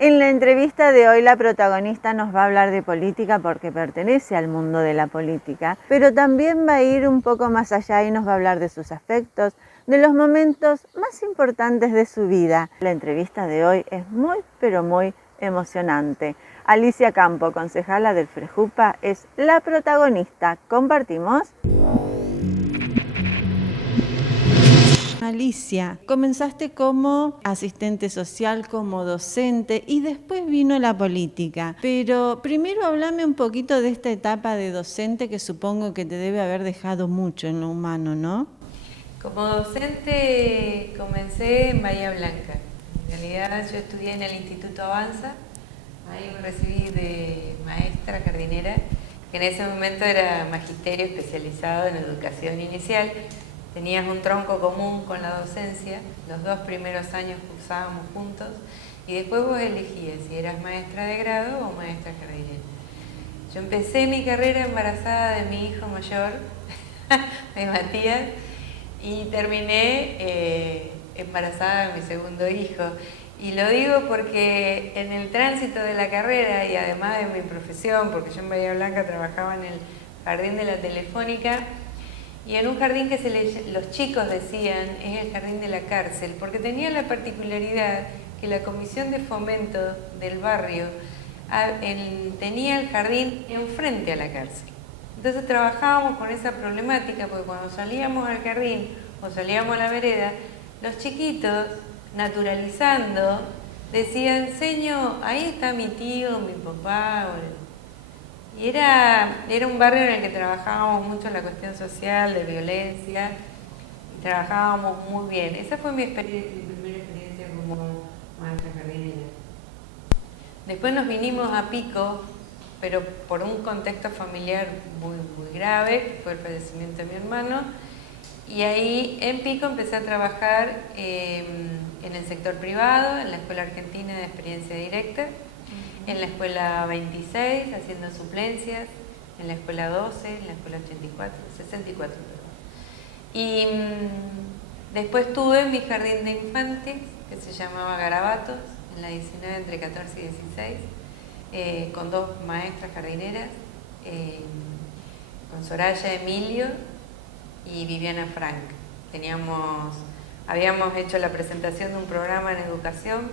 En la entrevista de hoy la protagonista nos va a hablar de política porque pertenece al mundo de la política, pero también va a ir un poco más allá y nos va a hablar de sus afectos, de los momentos más importantes de su vida. La entrevista de hoy es muy, pero muy emocionante. Alicia Campo, concejala del Frejupa, es la protagonista. ¿Compartimos? Alicia, comenzaste como asistente social, como docente y después vino la política. Pero primero háblame un poquito de esta etapa de docente que supongo que te debe haber dejado mucho en lo humano, ¿no? Como docente comencé en Bahía Blanca. En realidad yo estudié en el Instituto Avanza, ahí me recibí de maestra jardinera, que en ese momento era magisterio especializado en educación inicial. Tenías un tronco común con la docencia, los 2 primeros años cursábamos juntos y después vos elegías si eras maestra de grado o maestra jardinera. Yo empecé mi carrera embarazada de mi hijo mayor, de Matías, y terminé embarazada de mi segundo hijo. Y lo digo porque en el tránsito de la carrera y además de mi profesión, porque yo en Bahía Blanca trabajaba en el jardín de la Telefónica, y en un jardín que los chicos decían es el jardín de la cárcel, porque tenía la particularidad que la comisión de fomento del barrio tenía el jardín enfrente a la cárcel. Entonces trabajábamos con esa problemática, porque cuando salíamos al jardín o salíamos a la vereda, los chiquitos, naturalizando, decían, señor, ahí está mi tío, mi papá. Y era un barrio en el que trabajábamos mucho la cuestión social, de violencia, y trabajábamos muy bien. Esa fue mi primera experiencia como maestra jardinera. Después nos vinimos a Pico, pero por un contexto familiar muy grave, que fue el fallecimiento de mi hermano, y ahí en Pico empecé a trabajar en el sector privado, en la Escuela Argentina de Experiencia Directa, en la Escuela 26, haciendo suplencias, en la Escuela 12, en la Escuela 64. Y después tuve mi jardín de infantes, que se llamaba Garabatos, en la 19 entre 14 y 16, con 2 maestras jardineras, con Soraya Emilio y Viviana Frank. Habíamos hecho la presentación de un programa en educación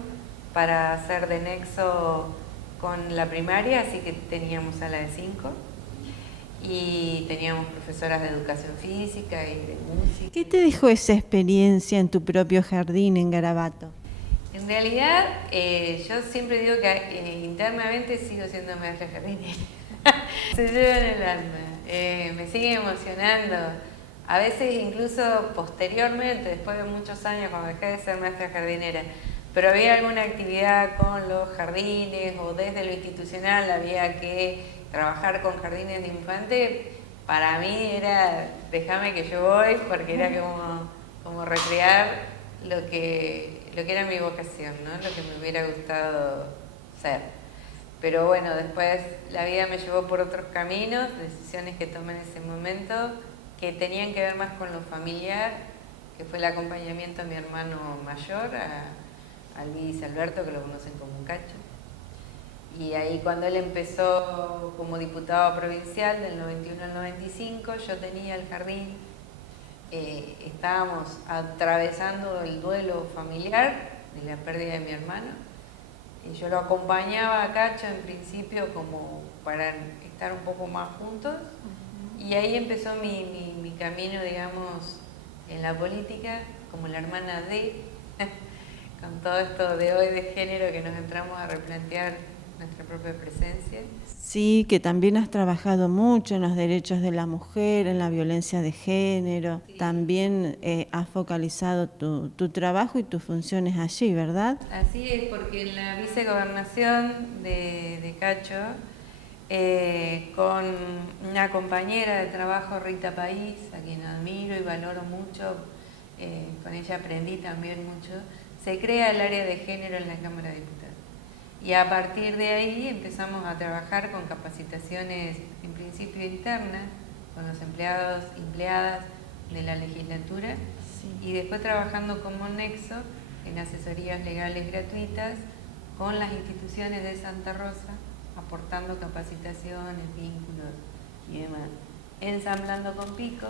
para hacer de nexo con la primaria, así que teníamos sala de 5 y teníamos profesoras de educación física y de música. ¿Qué te dejó esa experiencia en tu propio jardín en Garabato? En realidad, yo siempre digo que internamente sigo siendo maestra jardinera. Se lleva en el alma, me sigue emocionando. A veces incluso posteriormente, después de muchos años, cuando dejé de ser maestra jardinera, pero había alguna actividad con los jardines o desde lo institucional había que trabajar con jardines de infantes, para mí era, déjame que yo voy, porque era como recrear lo que era mi vocación, ¿no? Lo que me hubiera gustado ser. Pero bueno, después la vida me llevó por otros caminos, decisiones que tomé en ese momento, que tenían que ver más con lo familiar, que fue el acompañamiento a mi hermano mayor, a Luis Alberto, que lo conocen como Cacho. Y ahí cuando él empezó como diputado provincial del 91 al 95, yo tenía el jardín, estábamos atravesando el duelo familiar de la pérdida de mi hermano, y yo lo acompañaba a Cacho en principio como para estar un poco más juntos, y ahí empezó mi camino, digamos, en la política, como la hermana de, con todo esto de hoy de género que nos entramos a replantear nuestra propia presencia. Sí, que también has trabajado mucho en los derechos de la mujer, en la violencia de género. Sí. También has focalizado tu trabajo y tus funciones allí, ¿verdad? Así es, porque en la vicegobernación de Cacho, con una compañera de trabajo, Rita País, a quien admiro y valoro mucho, con ella aprendí también mucho, se crea el área de género en la Cámara de Diputados. Y a partir de ahí empezamos a trabajar con capacitaciones, en principio internas, con los empleados y empleadas de la legislatura, sí. Y después trabajando como nexo en asesorías legales gratuitas con las instituciones de Santa Rosa, aportando capacitaciones, vínculos y demás, ensamblando con Pico,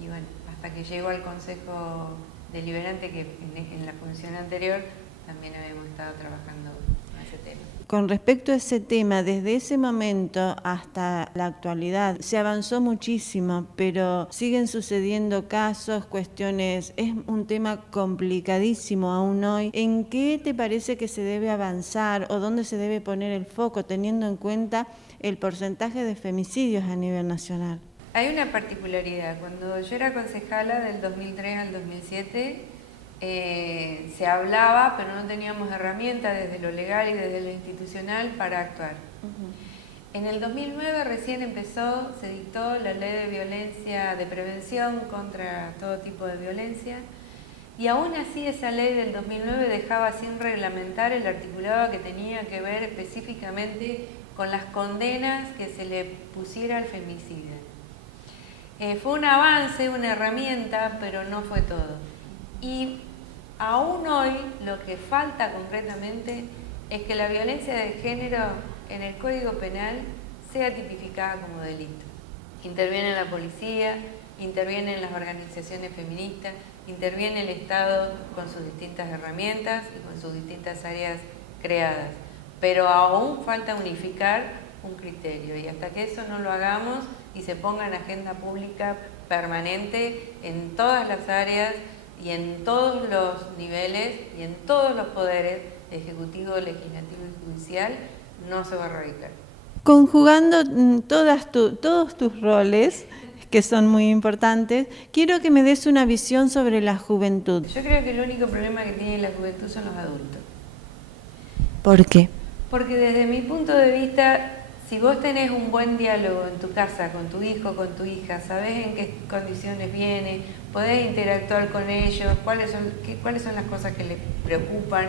y bueno, hasta que llegó al Consejo Deliberante, que en la función anterior también habíamos estado trabajando en ese tema. Con respecto a ese tema, desde ese momento hasta la actualidad se avanzó muchísimo, pero siguen sucediendo casos, cuestiones, es un tema complicadísimo aún hoy. ¿En qué te parece que se debe avanzar o dónde se debe poner el foco, teniendo en cuenta el porcentaje de femicidios a nivel nacional? Hay una particularidad. Cuando yo era concejala del 2003 al 2007, se hablaba, pero no teníamos herramientas desde lo legal y desde lo institucional para actuar. En el 2009 recién se dictó la ley de violencia, de prevención contra todo tipo de violencia, y aún así esa ley del 2009 dejaba sin reglamentar el articulado que tenía que ver específicamente con las condenas que se le pusiera al femicida. Fue un avance, una herramienta, pero no fue todo. Y aún hoy lo que falta concretamente es que la violencia de género en el Código Penal sea tipificada como delito. Interviene la policía, intervienen las organizaciones feministas, interviene el Estado con sus distintas herramientas y con sus distintas áreas creadas. Pero aún falta unificar un criterio, y hasta que eso no lo hagamos y se ponga en agenda pública permanente en todas las áreas y en todos los niveles y en todos los poderes, ejecutivo, legislativo y judicial, no se va a erradicar. Conjugando todos tus roles, que son muy importantes, quiero que me des una visión sobre la juventud. Yo creo que el único problema que tiene la juventud son los adultos. ¿Por qué? Porque desde mi punto de vista, si vos tenés un buen diálogo en tu casa, con tu hijo, con tu hija, sabés en qué condiciones viene, podés interactuar con ellos, cuáles son las cosas que les preocupan,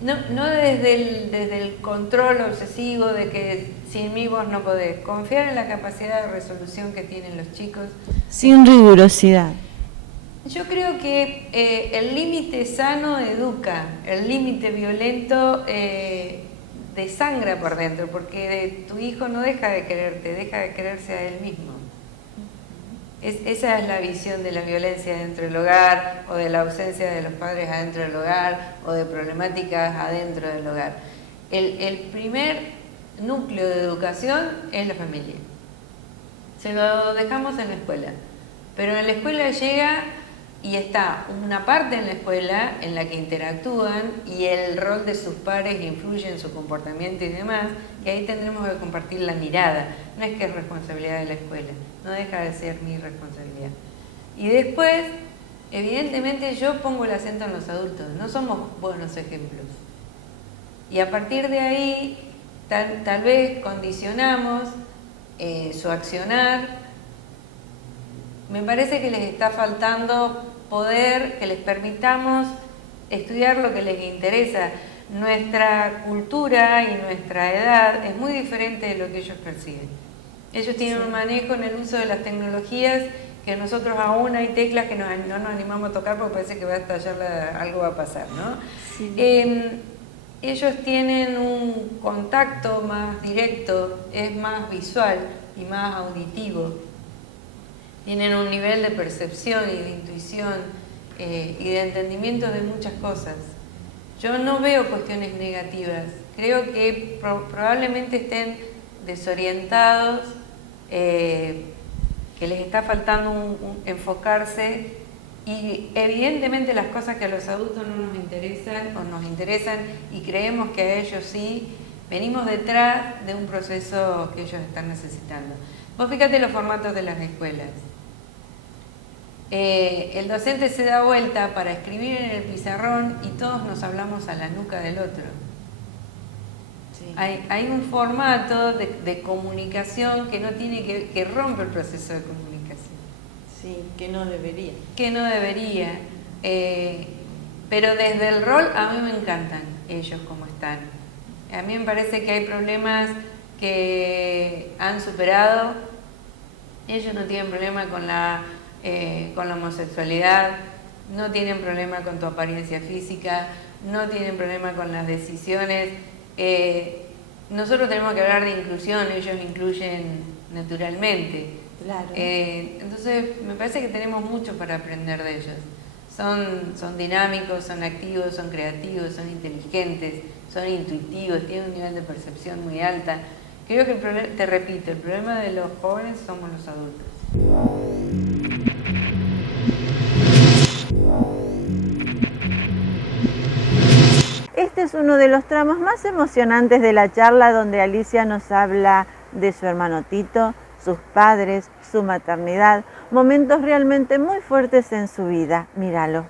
no desde el control obsesivo de que sin mí vos no podés, confiar en la capacidad de resolución que tienen los chicos. Sin rigurosidad. Yo creo que el límite sano educa, el límite violento desangra por dentro, porque tu hijo no deja de quererte, deja de quererse a él mismo. Esa es la visión de la violencia dentro del hogar, o de la ausencia de los padres adentro del hogar, o de problemáticas adentro del hogar. El primer núcleo de educación es la familia. Se lo dejamos en la escuela, pero en la escuela llega y está una parte en la escuela en la que interactúan y el rol de sus pares influye en su comportamiento y demás, y ahí tendremos que compartir la mirada. No es que es responsabilidad de la escuela, no deja de ser mi responsabilidad. Y después, evidentemente yo pongo el acento en los adultos, no somos buenos ejemplos. Y a partir de ahí, tal vez condicionamos su accionar. Me parece que les está faltando poder, que les permitamos estudiar lo que les interesa. Nuestra cultura y nuestra edad es muy diferente de lo que ellos perciben. Ellos tienen un manejo en el uso de las tecnologías que nosotros aún hay teclas que no nos animamos a tocar porque parece que va a estallar, algo va a pasar, ¿no? Sí. Ellos tienen un contacto más directo, es más visual y más auditivo. Tienen un nivel de percepción y de intuición y de entendimiento de muchas cosas. Yo no veo cuestiones negativas. Creo que probablemente estén desorientados, que les está faltando enfocarse, y evidentemente las cosas que a los adultos no nos interesan o nos interesan y creemos que a ellos sí, venimos detrás de un proceso que ellos están necesitando. Vos fíjate los formatos de las escuelas. El docente se da vuelta para escribir en el pizarrón y todos nos hablamos a la nuca del otro. Sí. Hay un formato de comunicación que no tiene que rompe el proceso de comunicación. Sí, que no debería. Que no debería. Pero desde el rol a mí me encantan ellos como están. A mí me parece que hay problemas que han superado. Ellos no tienen problema con la homosexualidad, no tienen problema con tu apariencia física, no tienen problema con las decisiones. Nosotros tenemos que hablar de inclusión, ellos incluyen naturalmente. Claro. Entonces me parece que tenemos mucho para aprender de ellos. Son dinámicos, son activos, son creativos, son inteligentes, son intuitivos, tienen un nivel de percepción muy alta. Creo que el problema, te repito, el problema de los jóvenes somos los adultos. Este es uno de los tramos más emocionantes de la charla, donde Alicia nos habla de su hermano Tito, sus padres, su maternidad, momentos realmente muy fuertes en su vida. Míralo.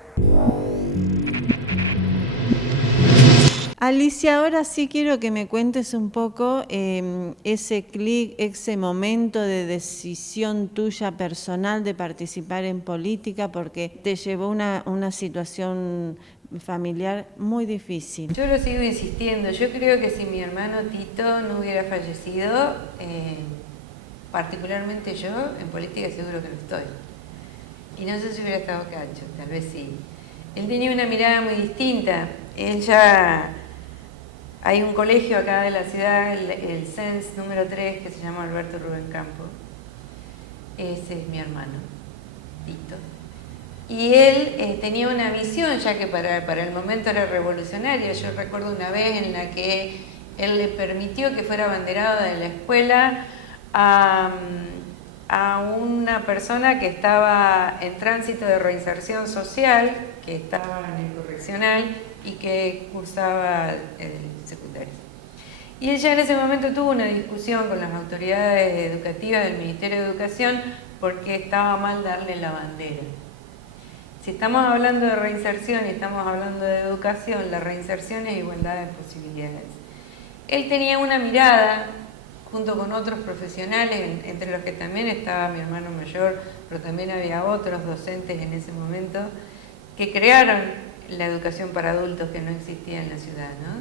Alicia, ahora sí quiero que me cuentes un poco ese clic, ese momento de decisión tuya personal de participar en política, porque te llevó una situación familiar muy difícil. Yo lo sigo insistiendo, yo creo que si mi hermano Tito no hubiera fallecido, particularmente yo, en política seguro que no estoy. Y no sé si hubiera estado Cacho, tal vez sí. Él tenía una mirada muy distinta. Él ya... Hay un colegio acá de la ciudad, el CENS número 3, que se llama Alberto Rubén Campo. Ese es mi hermano, Tito. Y él tenía una visión, ya que para el momento era revolucionaria. Yo recuerdo una vez en la que él le permitió que fuera abanderado de la escuela a una persona que estaba en tránsito de reinserción social, que estaba en el correccional y que cursaba el secundario. Y ella en ese momento tuvo una discusión con las autoridades educativas del Ministerio de Educación porque estaba mal darle la bandera. Si estamos hablando de reinserción y estamos hablando de educación, la reinserción es igualdad de posibilidades. Él tenía una mirada, junto con otros profesionales, entre los que también estaba mi hermano mayor, pero también había otros docentes en ese momento, que crearon la educación para adultos que no existía en la ciudad, ¿no?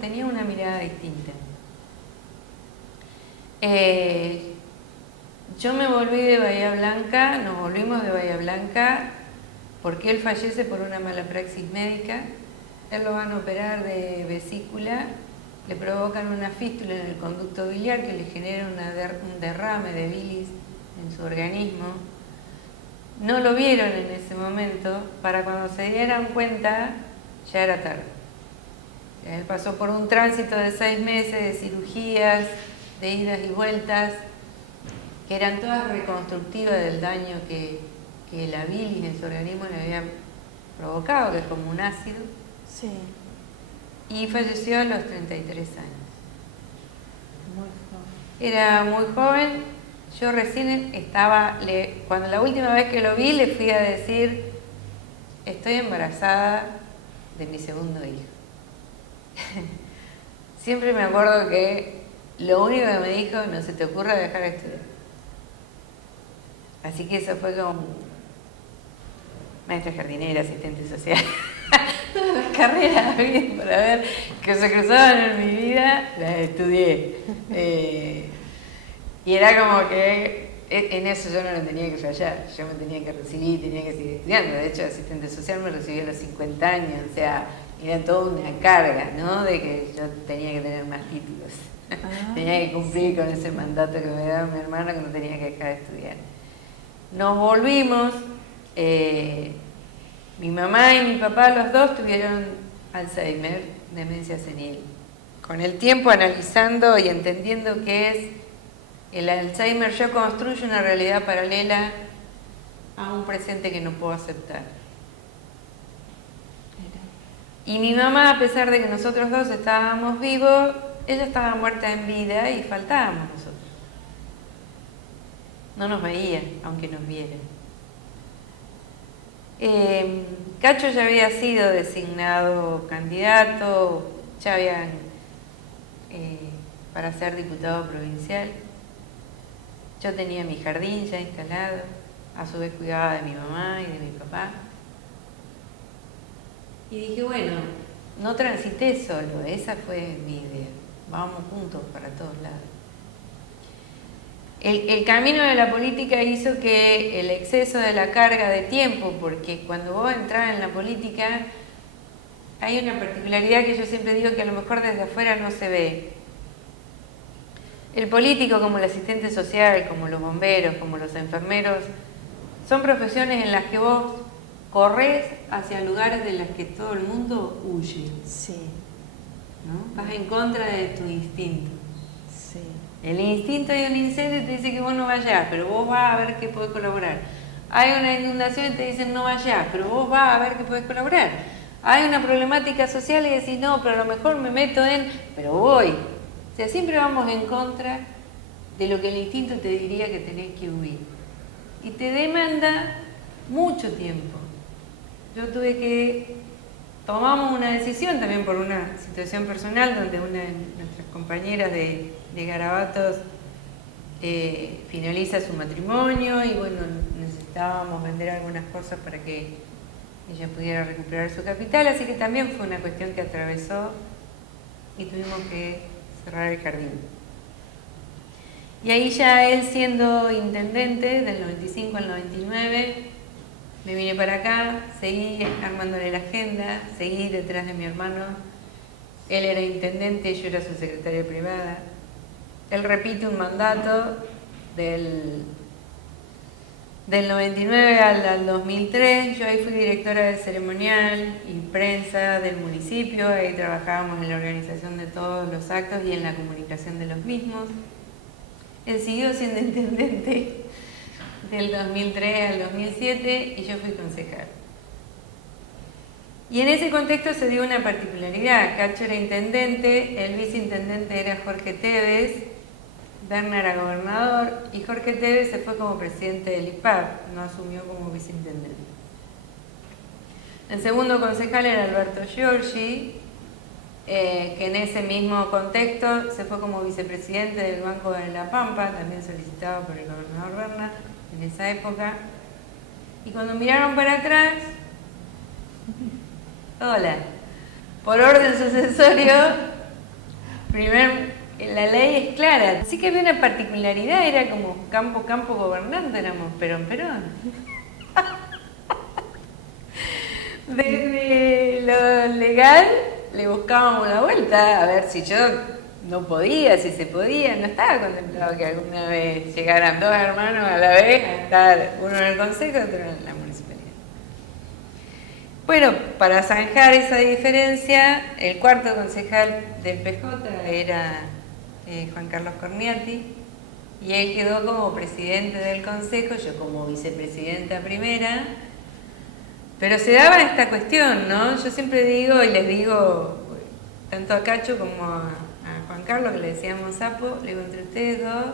Tenía una mirada distinta. Yo me volví de Bahía Blanca, nos volvimos de Bahía Blanca porque él fallece por una mala praxis médica. Él lo van a operar de vesícula, le provocan una fístula en el conducto biliar que le genera un derrame de bilis en su organismo. No lo vieron en ese momento, para cuando se dieran cuenta ya era tarde. Él pasó por un tránsito de 6 meses de cirugías, de idas y vueltas, que eran todas reconstructivas del daño que la bilis en su organismo le había provocado, que es como un ácido. Sí. Y falleció a los 33 años. Muy joven. Era muy joven. Yo recién estaba, cuando la última vez que lo vi, le fui a decir, estoy embarazada de mi segundo hijo. Siempre me acuerdo que lo único que me dijo, no se te ocurra dejar de estudiar. Así que eso fue como maestra jardinera, asistente social. Todas las carreras bien para ver que se cruzaban en mi vida, las estudié. Y era como que en eso yo no lo tenía que fallar, yo me tenía que recibir, tenía que seguir estudiando. De hecho, asistente social me recibí a los 50 años, o sea, era toda una carga, ¿no? De que yo tenía que tener más títulos. Tenía que cumplir con ese mandato que me daba mi hermano, que no tenía que dejar de estudiar. Nos volvimos, mi mamá y mi papá, los dos tuvieron Alzheimer, demencia senil. Con el tiempo analizando y entendiendo qué es el Alzheimer, yo construyo una realidad paralela a un presente que no puedo aceptar. Y mi mamá, a pesar de que nosotros dos estábamos vivos, ella estaba muerta en vida y faltábamos nosotros. No nos veía, aunque nos viera. Cacho ya había sido designado candidato, ya habían para ser diputado provincial. Yo tenía mi jardín ya instalado, a su vez cuidaba de mi mamá y de mi papá. Y dije, bueno, no transité solo, esa fue mi idea. Vamos juntos para todos lados. el camino de la política hizo que el exceso de la carga de tiempo, porque cuando vos entras en la política hay una particularidad que yo siempre digo que a lo mejor desde afuera no se ve. El político, como el asistente social, como los bomberos, como los enfermeros, son profesiones en las que vos corres hacia lugares de los que todo el mundo huye. Sí. ¿No? Vas en contra de tu instinto. Sí. El instinto de un incendio te dice que vos no vayas, pero vos vas a ver que podés colaborar. Hay una inundación y te dicen no vayas, pero vos vas a ver que podés colaborar. Hay una problemática social y decís no, pero a lo mejor me meto en... pero voy. O sea, siempre vamos en contra de lo que el instinto te diría que tenés que huir. Y te demanda mucho tiempo. Yo tuve que... tomamos una decisión también por una situación personal donde una de nuestras compañeras de Garabatos finaliza su matrimonio y bueno, necesitábamos vender algunas cosas para que ella pudiera recuperar su capital, así que también fue una cuestión que atravesó y tuvimos que cerrar el jardín. Y ahí ya él siendo intendente del 95 al 99, me vine para acá, seguí armándole la agenda, seguí detrás de mi hermano. Él era intendente, yo era su secretaria privada. Él repite un mandato del 99 al 2003. Yo ahí fui directora de ceremonial y prensa del municipio. Ahí trabajábamos en la organización de todos los actos y en la comunicación de los mismos. Él siguió siendo intendente del 2003 al 2007 y yo fui concejal. Y en ese contexto se dio una particularidad. Cacho era intendente, el viceintendente era Jorge Tevez, Berna era gobernador y Jorge Tevez se fue como presidente del IPAB, no asumió como viceintendente. El segundo concejal era Alberto Giorgi, que en ese mismo contexto se fue como vicepresidente del Banco de la Pampa, también solicitado por el gobernador Berna en esa época. Y cuando miraron para atrás, hola, por orden sucesorio, la ley es clara. Así que había una particularidad, era como campo gobernante, éramos Perón. Desde lo legal le buscábamos la vuelta, a ver si yo no podía, si se podía. No estaba contemplado que alguna vez llegaran dos hermanos a la vez a estar uno en el consejo y otro en la municipalidad. Bueno, para zanjar esa diferencia, el cuarto concejal del PJ era Juan Carlos Corniati, y él quedó como presidente del consejo, yo como vicepresidenta primera. Pero se daba esta cuestión, ¿no? Yo siempre digo y les digo, tanto a Cacho como a Juan Carlos, que le decíamos sapo, le digo, entre ustedes dos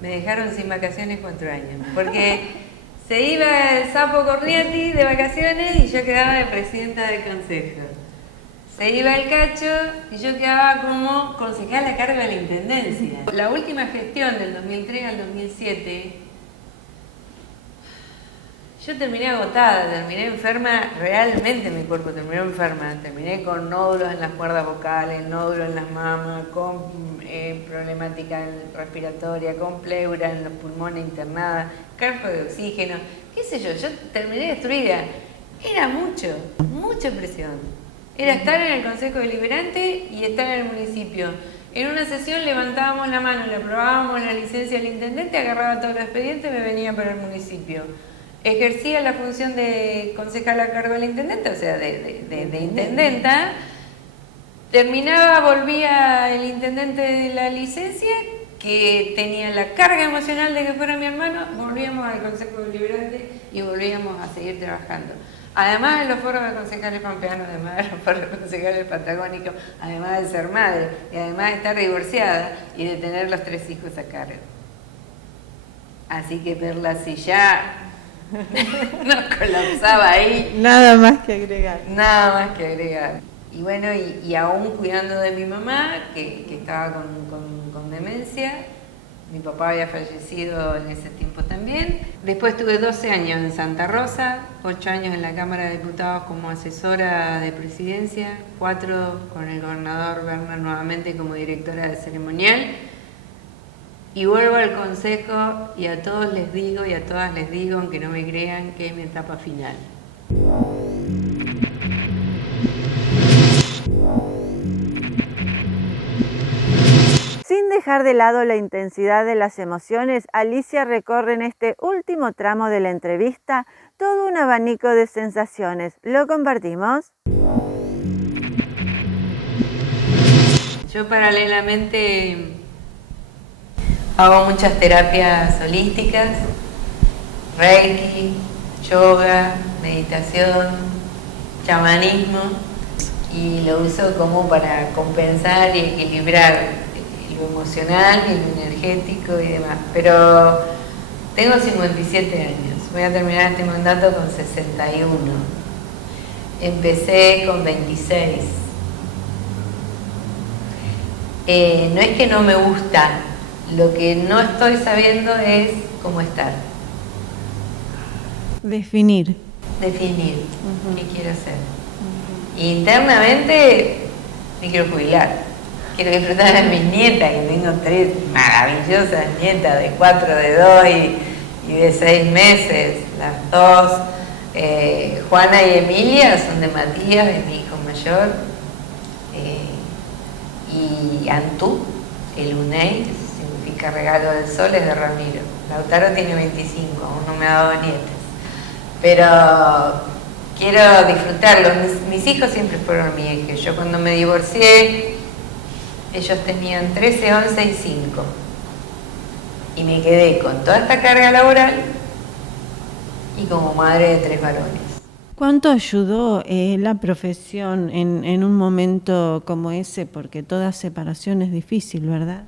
me dejaron sin vacaciones 4 años, porque se iba el sapo Corniati de vacaciones y yo quedaba de presidenta del consejo. Se iba el Cacho y yo quedaba como concejal a cargo de la intendencia. La última gestión del 2003 al 2007, yo terminé agotada, terminé enferma, realmente mi cuerpo terminó enferma, terminé con nódulos en las cuerdas vocales, nódulos en las mamas, con problemática respiratoria, con pleura en los pulmones internada, campo de oxígeno, qué sé yo terminé destruida. Era mucha presión. Era estar en el Consejo Deliberante y estar en el municipio. En una sesión levantábamos la mano, le aprobábamos la licencia al intendente, agarraba todos los expedientes y me venía para el municipio. Ejercía la función de concejal a cargo del intendente, o sea, de intendenta. Terminaba, volvía el intendente de la licencia, que tenía la carga emocional de que fuera mi hermano, volvíamos al Consejo Deliberante y volvíamos a seguir trabajando. Además de los foros de concejales pampeanos, además de los foros de concejales patagónicos, además de ser madre y además de estar divorciada y de tener los 3 hijos a cargo. Así que Perla, si ya nos colapsaba ahí. Nada más que agregar. Nada más que agregar. Y bueno, y aún cuidando de mi mamá, que estaba con demencia. Mi papá había fallecido en ese tiempo también. Después tuve 12 años en Santa Rosa, 8 años en la Cámara de Diputados como asesora de presidencia, 4 con el gobernador Berna nuevamente como directora de ceremonial. Y vuelvo al consejo y a todos les digo y a todas les digo, aunque no me crean, que es mi etapa final. Sin dejar de lado la intensidad de las emociones, Alicia recorre en este último tramo de la entrevista todo un abanico de sensaciones. ¿Lo compartimos? Yo paralelamente hago muchas terapias holísticas, Reiki, yoga, meditación, chamanismo, y lo uso como para compensar y equilibrar lo emocional y lo energético y demás. Pero tengo 57 años, voy a terminar este mandato con 61. Empecé con 26. No es que no me gusta, lo que no estoy sabiendo es cómo estar. Definir. Qué quiero hacer. Internamente me quiero jubilar. Quiero disfrutar de mis nietas, que tengo 3 maravillosas nietas, de 4, de 2 y de 6 meses. Las dos, Juana y Emilia, son de Matías, de mi hijo mayor. Y Antú, el Unei, que significa regalo del sol, es de Ramiro. Lautaro tiene 25, aún no me ha dado nietas. Pero quiero disfrutarlos. Mis hijos siempre fueron mi eje. Yo cuando me divorcié, ellos tenían 13, 11 y 5. Y me quedé con toda esta carga laboral y como madre de 3 varones. ¿Cuánto ayudó la profesión en un momento como ese? Porque toda separación es difícil, ¿verdad?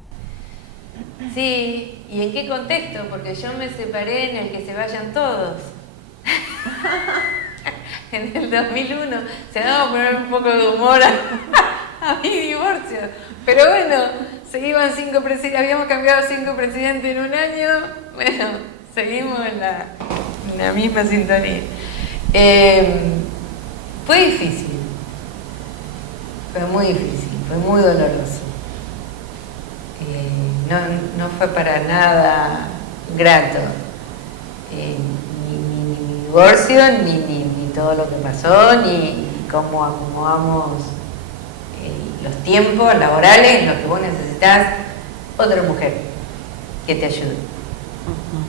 Sí, ¿y en qué contexto? Porque yo me separé en el que se vayan todos. En el 2001. Se me va a poner un poco de humor a mi divorcio. Pero bueno, se iban 5 presidentes, habíamos cambiado 5 presidentes en un año. Bueno, seguimos en la misma sintonía. Fue difícil, fue muy difícil, fue muy doloroso. No fue para nada grato, ni mi divorcio, ni todo lo que pasó, ni cómo acomodamos los tiempos laborales en los que vos necesitas otra mujer que te ayude.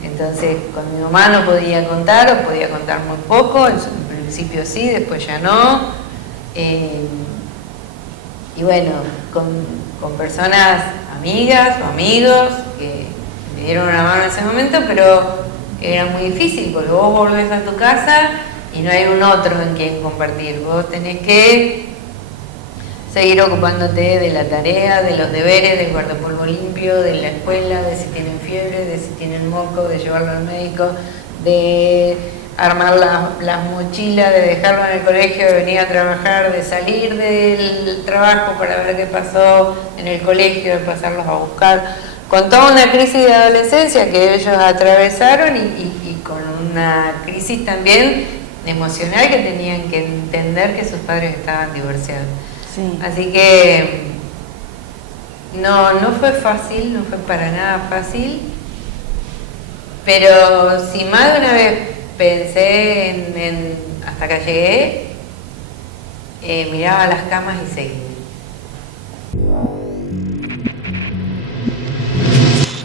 Entonces, con mi mamá no podía contar, o podía contar muy poco, en principio sí, después ya no. Y bueno, con personas amigas o amigos que me dieron una mano en ese momento, pero era muy difícil, porque vos volvés a tu casa y no hay un otro en quien compartir. Vos tenés que seguir ocupándote de la tarea, de los deberes, del guardapolvo limpio, de la escuela, de si tienen fiebre, de si tienen moco, de llevarlo al médico, de armar las mochilas, de dejarlo en el colegio, de venir a trabajar, de salir del trabajo para ver qué pasó en el colegio, de pasarlos a buscar, con toda una crisis de adolescencia que ellos atravesaron y con una crisis también emocional, que tenían que entender que sus padres estaban divorciados. Sí. Así que no fue fácil, no fue para nada fácil, pero si más de una vez pensé en hasta que llegué, miraba las camas y seguí.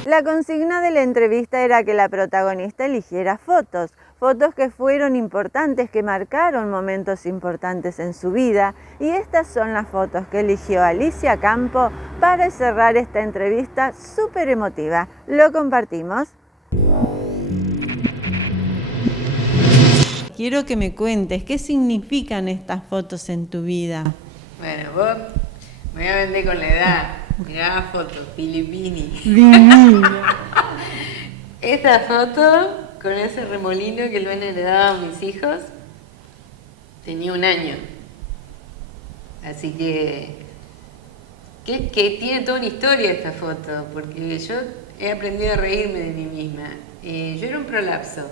La consigna de la entrevista era que la protagonista eligiera fotos que fueron importantes, que marcaron momentos importantes en su vida, y estas son las fotos que eligió Alicia Campo para cerrar esta entrevista súper emotiva. ¿Lo compartimos? Quiero que me cuentes, ¿qué significan estas fotos en tu vida? Bueno, vos me voy a vender con la edad. Mirá foto, Filipini. Esta foto, con ese remolino que lo han heredado a mis hijos, tenía 1 año. Así que tiene toda una historia esta foto, porque yo he aprendido a reírme de mí misma. Yo era un prolapso.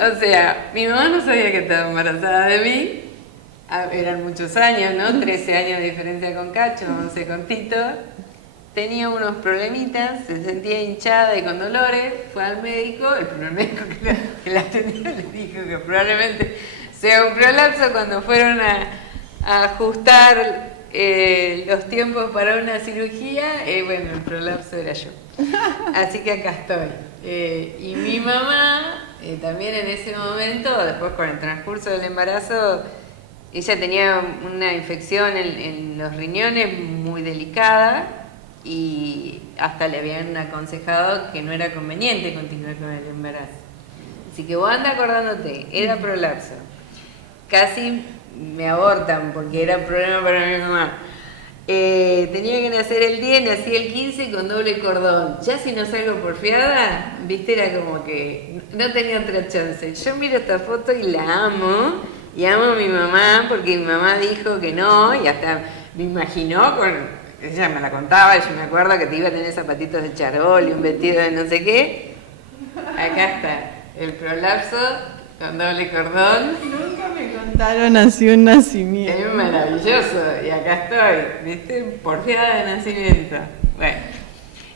O sea, mi mamá no sabía que estaba embarazada de mí, eran muchos años, ¿no? 13 años de diferencia con Cacho, 11 con Tito. Tenía unos problemitas, se sentía hinchada y con dolores, fue al médico, el primer médico que la atendió le dijo que probablemente sea un prolapso. Cuando fueron a ajustar los tiempos para una cirugía, bueno, el prolapso era yo. Así que acá estoy. Y mi mamá, también en ese momento, después con el transcurso del embarazo, ella tenía una infección en los riñones muy delicada y hasta le habían aconsejado que no era conveniente continuar con el embarazo. Así que vos anda acordándote, era prolapso. Casi me abortan porque era un problema para mi mamá. Tenía que nacer el 10, nací el 15 con doble cordón. Ya si no salgo porfiada, viste, era como que no tenía otra chance. Yo miro esta foto y la amo, y amo a mi mamá porque mi mamá dijo que no, y hasta me imaginó con... Ella me la contaba y yo me acuerdo que te iba a tener zapatitos de charol y un vestido de no sé qué. Acá está, el prolapso con doble cordón. Nunca me contaron así un nacimiento. Es maravilloso, y acá estoy, ¿viste? Porfiada de nacimiento. Bueno,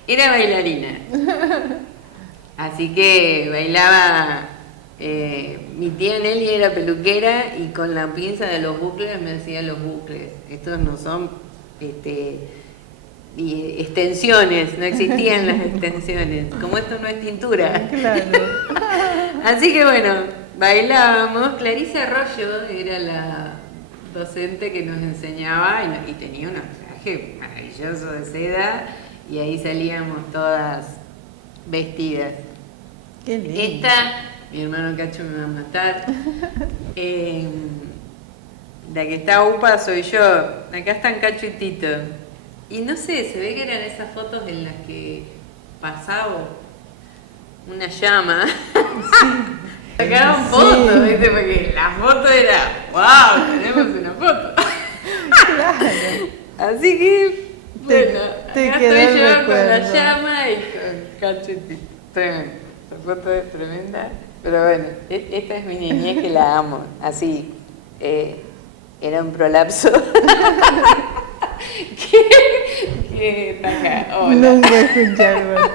era bailarina. Así que bailaba, mi tía Nelly era peluquera y con la pinza de los bucles me hacía los bucles. Estos no son y extensiones, no existían las extensiones, como esto no es tintura. Claro. Así que bueno, bailábamos. Clarice Arroyo era la docente que nos enseñaba y tenía un traje maravilloso de seda y ahí salíamos todas vestidas. Qué lindo. Esta, mi hermano Cacho me va a matar. La que está upa soy yo. Acá están Cacho y Tito. Y no sé, se ve que eran esas fotos en las que pasaba una llama. Sí. Sacaban fotos, ¿viste? Porque la foto era, wow, tenemos una foto. Claro. Así que, bueno, te acá quedó estoy el yo con la recuerdo. llama y con Cacho y Tito. Tremendo. La foto es tremenda. Pero bueno, esta es mi niñez que la amo. Así, era un prolapso. ¿Qué taca? Hola. Nunca escuché algo así.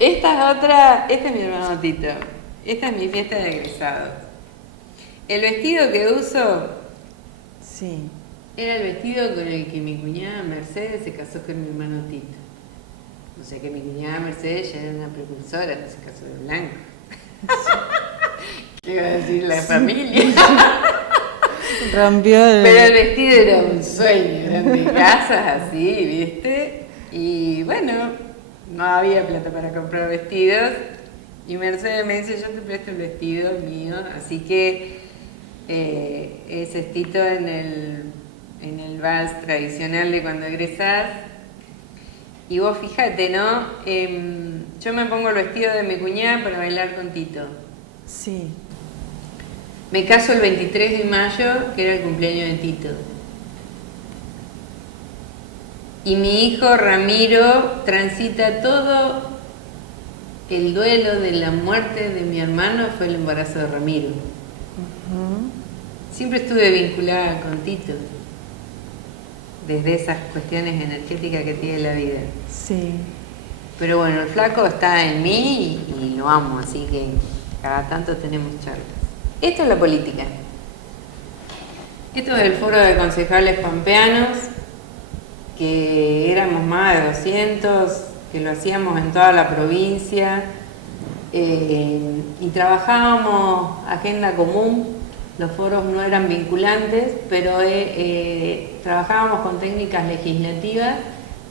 Esta es mi hermano Tito. Esta es mi fiesta de egresados. El vestido que uso Sí. era el vestido con el que mi cuñada Mercedes se casó con mi hermano Tito. O sea que mi cuñada Mercedes ya era una precursora, no se casó de blanco. ¿Qué iba a decir la familia? Rompió el... Pero el vestido era un sueño, eran de casas así, ¿viste? Y bueno, no había plata para comprar vestidos. Y Mercedes me dice, yo te presto el vestido mío. Así que ese estito en el vals tradicional de cuando egresás. Y vos fíjate, ¿no? Yo me pongo el vestido de mi cuñada para bailar con Tito. Sí. Me caso el 23 de mayo, que era el cumpleaños de Tito. Y mi hijo Ramiro transita todo el duelo de la muerte de mi hermano, fue el embarazo de Ramiro. Siempre estuve vinculada con Tito, desde esas cuestiones energéticas que tiene la vida. Sí. Pero bueno, el flaco está en mí y lo amo, así que cada tanto tenemos charlas. Esto es la política. Esto es el foro de concejales pampeanos, que éramos más de 200, que lo hacíamos en toda la provincia, y trabajábamos agenda común. Los foros no eran vinculantes, pero trabajábamos con técnicas legislativas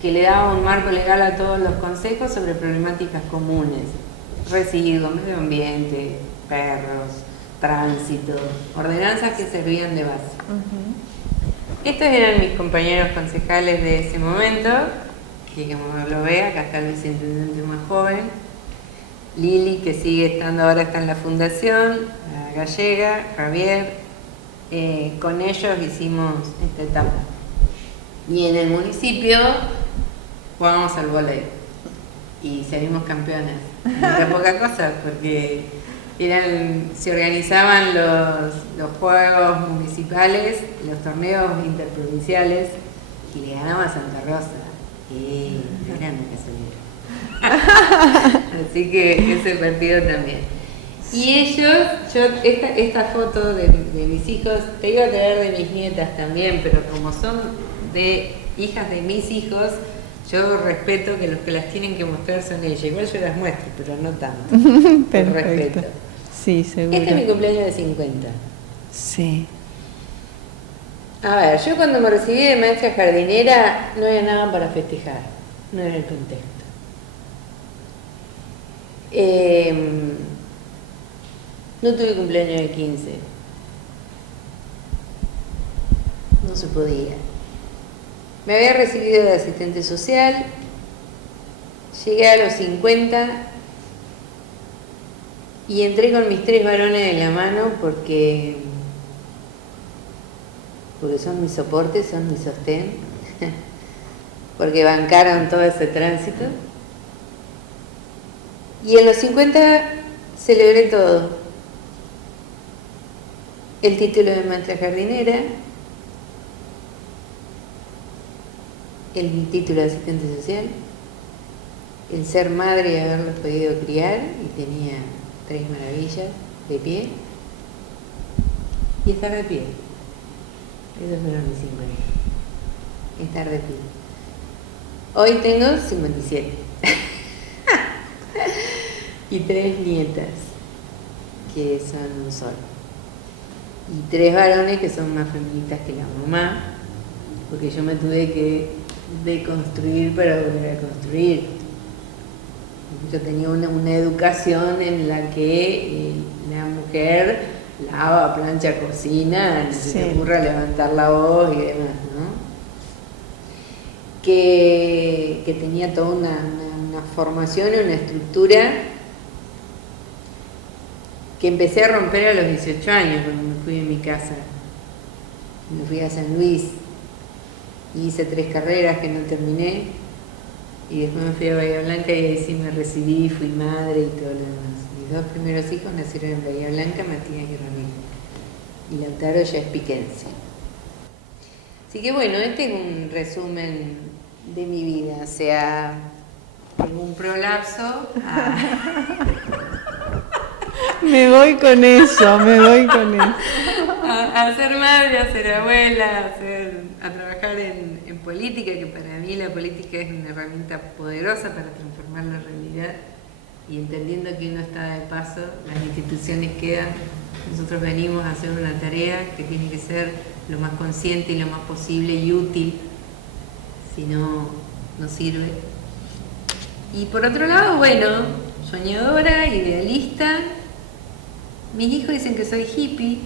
que le daban un marco legal a todos los consejos sobre problemáticas comunes: residuos, medio ambiente, perros, tránsito, ordenanzas que servían de base. Estos eran mis compañeros concejales de ese momento, que como lo ve, acá está el viceintendente más joven, Lili, que sigue estando, ahora está en la fundación, la gallega, Javier. Con ellos hicimos esta etapa. Y en el municipio jugamos al vóley y salimos campeonas. No era poca cosa, porque se organizaban los juegos municipales, los torneos interprovinciales, y le ganaba a Santa Rosa. Grande casualidad. Así que ese partido también. Y ellos, esta foto de mis hijos, te iba a traer de mis nietas también, pero como son de hijas de mis hijos, yo respeto que los que las tienen que mostrar son ellas. Igual yo las muestro, pero no tanto. Por respeto. Sí, seguro. Este es mi cumpleaños de 50. Sí. A ver, yo cuando me recibí de maestra jardinera no era nada para festejar, no era el contexto. No tuve cumpleaños de 15. No se podía. Me había recibido de asistente social, llegué a los 50 y entré con mis 3 varones de la mano porque son mi soporte, son mi sostén, porque bancaron todo ese tránsito. Y en los 50 celebré todo. El título de maestra jardinera, el título de asistente social, el ser madre y haberlos podido criar, y tenía 3 maravillas de pie, y estar de pie. Esos fueron mis 50. Estar de pie. Hoy tengo 57. Y 3 nietas, que son un sol. Y 3 varones que son más feministas que la mamá, porque yo me tuve que deconstruir para volver a construir. Yo tenía una educación en la que la mujer lava, plancha, cocina, no se te ocurra levantar la voz y demás, ¿no? Que tenía toda una formación y una estructura que empecé a romper a los 18 años cuando me fui de mi casa. Me fui a San Luis y hice 3 carreras que no terminé, y después me fui a Bahía Blanca y ahí sí me recibí, fui madre y todo lo demás. Mis 2 primeros hijos nacieron en Bahía Blanca, Matías y Ramiro, y Lautaro ya es piquense. Así que bueno, este es un resumen de mi vida, o sea, algún prolapso Me voy con eso. A ser madre, a ser abuela, a trabajar en política, que para mí la política es una herramienta poderosa para transformar la realidad, y entendiendo que uno está de paso, las instituciones quedan, nosotros venimos a hacer una tarea que tiene que ser lo más consciente y lo más posible y útil, si no, no sirve. Y por otro lado, bueno, soñadora, idealista. Mis hijos dicen que soy hippie,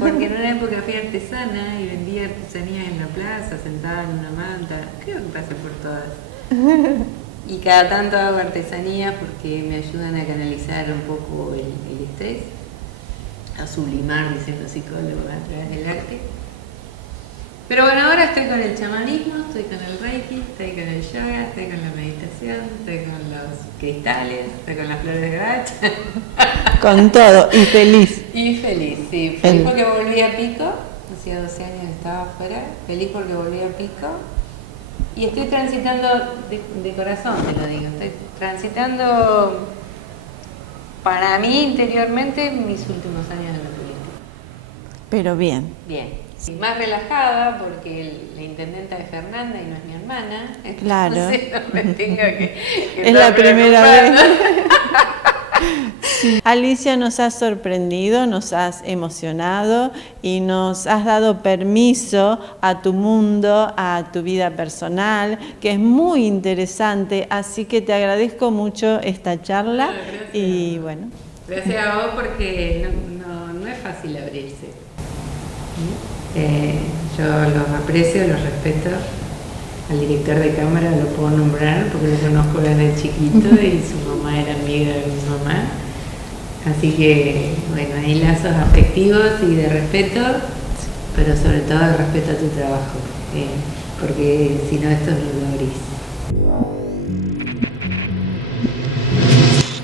porque en una época fui artesana y vendía artesanías en la plaza, sentada en una manta. Creo que pasé por todas. Y cada tanto hago artesanías porque me ayudan a canalizar un poco el estrés, a sublimar, dicen los psicólogos, a través del arte. Pero bueno, ahora estoy con el chamanismo, estoy con el reiki, estoy con el yoga, estoy con la meditación, estoy con los cristales, estoy con las flores de Bach. Con todo, y feliz. Y feliz, sí. Feliz porque volví a Pico, hacía 12 años que estaba afuera, feliz porque volví a Pico. Y estoy transitando, de corazón te lo digo, estoy transitando para mí interiormente mis últimos años en la política. Pero bien. Bien. Y más relajada porque la intendenta es Fernanda y no es mi hermana. Claro. Entonces no me tenga que es la primera vez. Sí. Alicia, nos has sorprendido, nos has emocionado y nos has dado permiso a tu mundo, a tu vida personal, que es muy interesante, así que te agradezco mucho esta charla. Gracias. Y bueno. Gracias a vos porque no es fácil abrirse. Yo los aprecio, los respeto. Al director de cámara lo puedo nombrar porque lo conozco desde chiquito y su mamá era amiga de mi mamá. Así que, bueno, hay lazos afectivos y de respeto, pero sobre todo de respeto a tu trabajo, porque si no, esto no lo abrís.